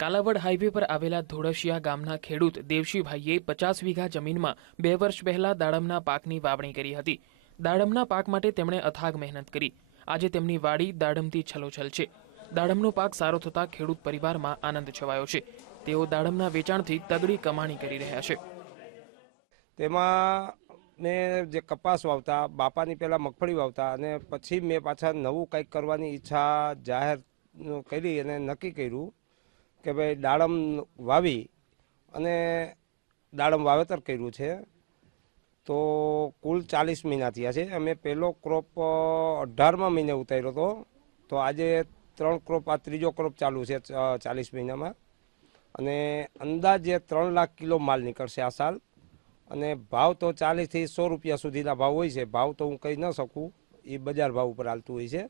Kalavad highway પર આવેલા ધોળસિયા ગામના ખેડૂત દેવશીભાઈએ પચાસ વીઘા જમીનમાં બે વર્ષ પહેલા દાડમના પાકની વાવણી કરી હતી. દાડમના પાક માટે તેમણે અથાગ મહેનત કરી. આજે તેમની વાડી દાડમથી છલોછલ છે. દાડમનો પાક સારો થતા ખેડૂત પરિવારમાં આનંદ છવાયો છે. તેઓ દાડમના વેચાણથી તગડી કમાણી કરી રહ્યા છે. તેમાં મેં જે કપાસ વાવતા, બાપાની પહેલાં મગફળી વાવતા અને પછી મેં પાછા નવું કંઈક કરવાની ઈચ્છા જાહેર કરી અને નક્કી કર્યું. કે ભાઈ દાડમ વાવી અને દાડમ વાવેતર કર્યું છે. તો કુલ ચાલીસ મહિના થયા છે. અમે પહેલો ક્રોપ અઢારમા મહિને ઉતાર્યો હતો. તો આજે ત્રણ ક્રોપ આ ત્રીજો ક્રોપ ચાલુ છે ચાલીસ મહિનામાં અને અંદાજે ત્રણ લાખ કિલો માલ નીકળશે આ સાલ. અને ભાવ તો ચાલીસથી સો રૂપિયા સુધીના ભાવ હોય છે. ભાવ તો હું કહી ન શકું. એ બજાર ભાવ ઉપર હાલતું હોય છે.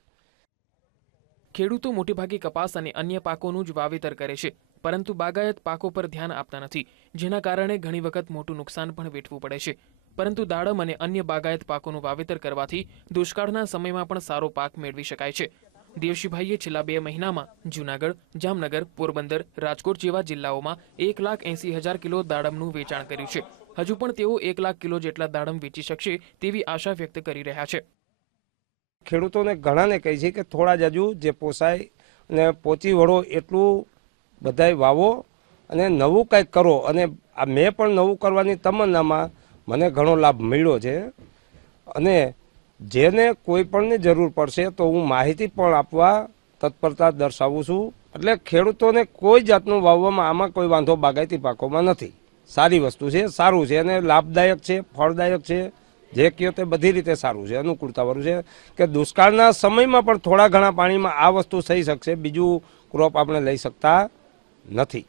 ખેડૂતો મોટેભાગે કપાસ અને અન્ય પાકોનું જ વાવેતર કરે છે, પરંતુ બાગાયત પાકો પર ધ્યાન આપતા નથી, જેના કારણે ઘણી વખત મોટું નુકસાન પણ વેઠવું પડે છે. પરંતુ દાડમ અને અન્ય બાગાયત પાકોનું વાવેતર કરવાથી દુષ્કાળના સમયમાં પણ સારો પાક મેળવી શકાય છે. દેવશીભાઈએ છેલ્લા બે મહિનામાં જૂનાગઢ, જામનગર, પોરબંદર, રાજકોટ જેવા જિલ્લાઓમાં એક લાખ એંસી હજાર કિલો દાડમનું વેચાણ કર્યું છે. હજુ પણ તેઓ એક લાખ કિલો જેટલા દાડમ વેચી શકશે તેવી આશા વ્યક્ત કરી રહ્યા છે. ખેડૂતોને ઘણાને કહી છે કે થોડા જ હજુ જે પોસાય અને પોચી વળો એટલું બધાય વાવો અને નવું કંઈક કરો. અને આ મેં પણ નવું કરવાની તમન્નામાં મને ઘણો લાભ મળ્યો છે. અને જેને કોઈ પણની જરૂર પડશે તો હું માહિતી પણ આપવા તત્પરતા દર્શાવું છું. એટલે ખેડૂતોને કોઈ જાતનું વાવવામાં આમાં કોઈ વાંધો બાગાયતી પાકોમાં નથી. સારી વસ્તુ છે, સારું છે અને લાભદાયક છે, ફળદાયક છે. જે કહ્યું તે બધી રીતે સારું છે, અનુકૂળતાવાળું છે કે દુષ્કાળના સમયમાં પણ થોડા ઘણા પાણીમાં આ વસ્તુ થઈ શકશે, બીજું ક્રોપ આપણે લઈ શકતા નથી.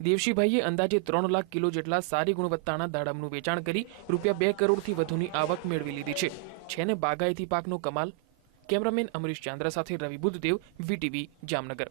દેવશીભાઈએ અંદાજે ત્રણ લાખ કિલો જેટલા સારી ગુણવત્તાના દાડમનું વેચાણ કરી રૂપિયા બે કરોડથી વધુની આવક મેળવી લીધી છે. છે ને બાગાયતી પાકનો કમાલ? કેમેરામેન અમરીશ ચાંદ્રા સાથે રવિ બુદ્ધદેવ વીટીવી જામનગર.